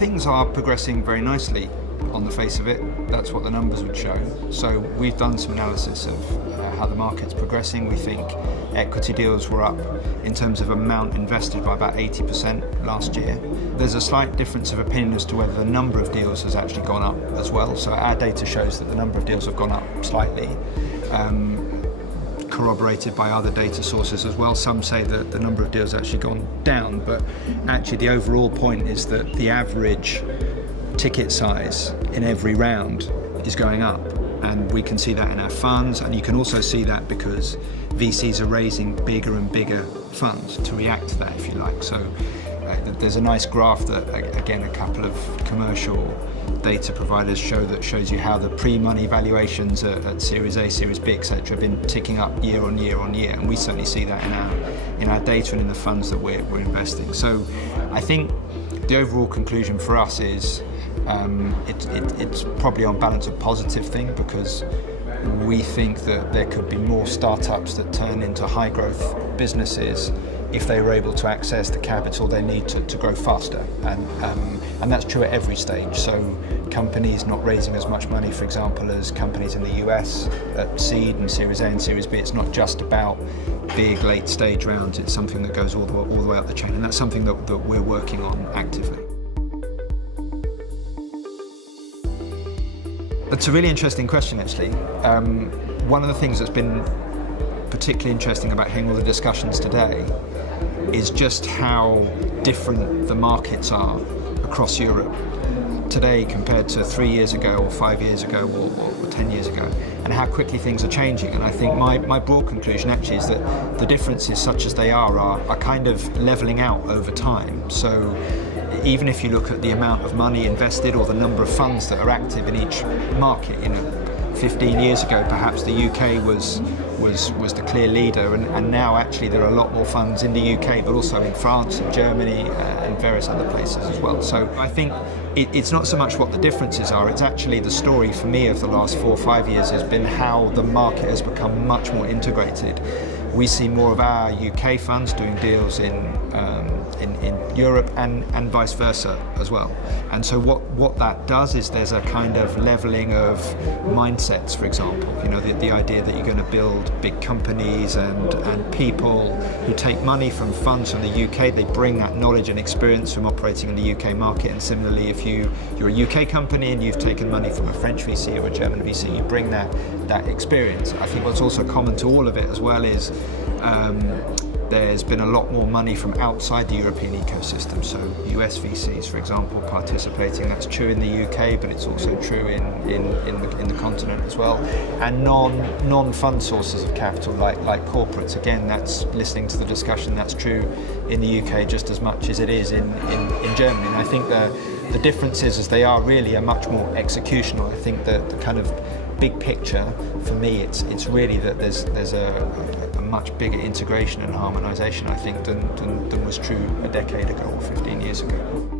things are progressing very nicely on the face of it. That's what the numbers would show. So we've done some analysis of how the market's progressing. We think equity deals were up in terms of amount invested by about 80% last year. There's a slight difference of opinion as to whether the number of deals has actually gone up as well. So our data shows that the number of deals have gone up slightly, corroborated by other data sources as well. Some say that the number of deals has actually gone down, but actually the overall point is that the average ticket size in every round is going up, and we can see that in our funds, and you can also see that because VCs are raising bigger and bigger funds to react to that, if you like. So there's a nice graph that, again, a couple of commercial data providers shows you how the pre-money valuations at Series A, Series B, etc. have been ticking up year on year on year, and we certainly see that in our data and in the funds that we're investing. So I think the overall conclusion for us is it's probably on balance a positive thing, because we think that there could be more startups that turn into high growth businesses if they were able to access the capital they need to grow faster, and that's true at every stage. So companies not raising as much money, for example, as companies in the US at seed and Series A and Series B, it's not just about big late stage rounds, it's something that goes all the way up the chain, and that's something that we're working on actively. That's a really interesting question, actually. One of the things that's been particularly interesting about hearing all the discussions today is just how different the markets are across Europe today compared to 3 years ago or 5 years ago or 10 years ago, and how quickly things are changing. And I think my broad conclusion actually is that the differences, such as they are kind of leveling out over time. So even if you look at the amount of money invested or the number of funds that are active in each market, 15 years ago perhaps the UK was the clear leader, and now actually there are a lot more funds in the UK, but also in France and Germany and various other places as well. So I think it's not so much what the differences are, it's actually the story for me of the last 4 or 5 years has been how the market has become much more integrated. We see more of our UK funds doing deals in Europe and vice versa as well. And so what that does is there's a kind of leveling of mindsets, for example. The idea that you're going to build big companies and people who take money from funds from the UK, they bring that knowledge and experience from operating in the UK market. And similarly, if you're a UK company and you've taken money from a French VC or a German VC, you bring that experience. I think what's also common to all of it as well is there's been a lot more money from outside the European ecosystem. So US VCs, for example, participating. That's true in the UK, but it's also true in the continent as well. And non-fund sources of capital, like corporates. Again, that's listening to the discussion. That's true in the UK just as much as it is in Germany. And I think the differences, as they are, really are much more executional. I think the kind of big picture for me, it's really that there's a much bigger integration and harmonization, I think, than was true a decade ago or 15 years ago.